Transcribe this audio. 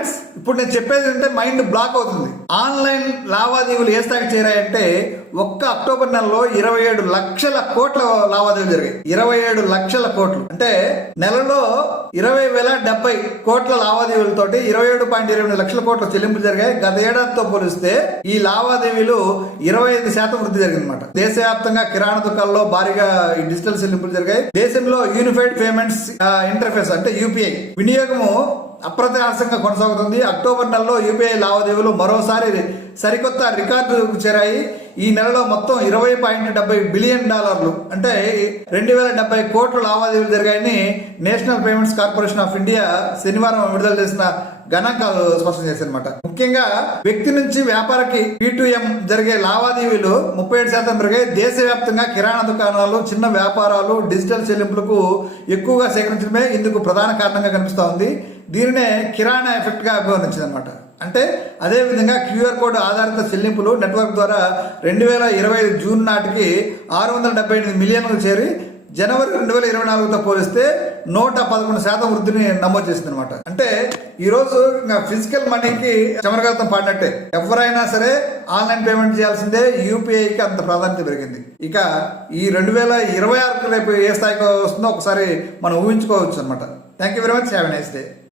Friends, ఇప్పుడు నేను చెప్పేది ఏంటంటే మైండ్ బ్లాక్ అవుతుంది. ఆన్లైన్ లావాదేవీలు ఏ స్థాయికి చేరాయంటే ఒక్క అక్టోబర్ నెలలో 27 లక్షల కోట్ల లావాదేవీలు జరిగాయి. 27 లక్షల కోట్లు అంటే నెలలో 20,070 కోట్ల లావాదేవీలతోటి 27.28 లక్షల కోట్ల చెల్లింపులు జరిగాయి. గత ఏడాదితో పోలిస్తే ఈ లావాదేవీలు 25% వృద్ధి జరిగిందన్నమాట. దేశవ్యాప్తంగా కిరాణా దుకాణాల్లో భారీగా ఈ డిజిటల్ చెల్లింపులు జరిగాయి. దేశంలో యూనిఫైడ్ పేమెంట్స్ ఇంటర్ఫేస్ అంటే యూపీఐ వినియోగము అప్రత్యాశంగా కొనసాగుతుంది. అక్టోబర్ నెలలో యూపీఐ లావాదేవీలు మరోసారి సరికొత్త రికార్డు చేరాయి. ఈ నెలలో మొత్తం $20.70 బిలియన్ అంటే 2,070 కోట్ల లావాదేవీలు జరిగాయని national payments corporation of India శనివారం విడుదల చేసిన గణాంకాలు స్పష్టం చేశారన్నమాట. ముఖ్యంగా వ్యక్తి నుంచి వ్యాపారికి P2M జరిగే లావాదేవీలు 37% పెరిగాయి. దేశవ్యాప్తంగా కిరాణా దుకాణాలు, చిన్న వ్యాపారాలు డిజిటల్ చెల్లింపులకు ఎక్కువగా సేకరించడమే ఇందుకు ప్రధాన కారణంగా కనిపిస్తా ఉంది. దీనినే కిరాణా ఎఫెక్ట్ గా అభివర్ణించింది అనమాట. అంటే అదే విధంగా క్యూఆర్ కోడ్ ఆధారిత చెల్లింపులు నెట్వర్క్ ద్వారా 2025 జూన్ నాటికి 678 మిలియన్లు చేరి జనవరి 2024తో పోలిస్తే 111% వృద్ధిని నమోదు చేసింది అనమాట. అంటే ఈ రోజు ఫిజికల్ మనీకి చమరగతం పాడినట్టే. ఎవరైనా సరే ఆన్లైన్ పేమెంట్ చేయాల్సిందే. యూపీఐకి అంత ప్రాధాన్యత పెరిగింది. ఇక ఈ 2026 రేపు ఏ స్థాయికి వస్తుందో ఒకసారి మనం ఊహించుకోవచ్చు అనమాట. Thank you very much. Have a nice day.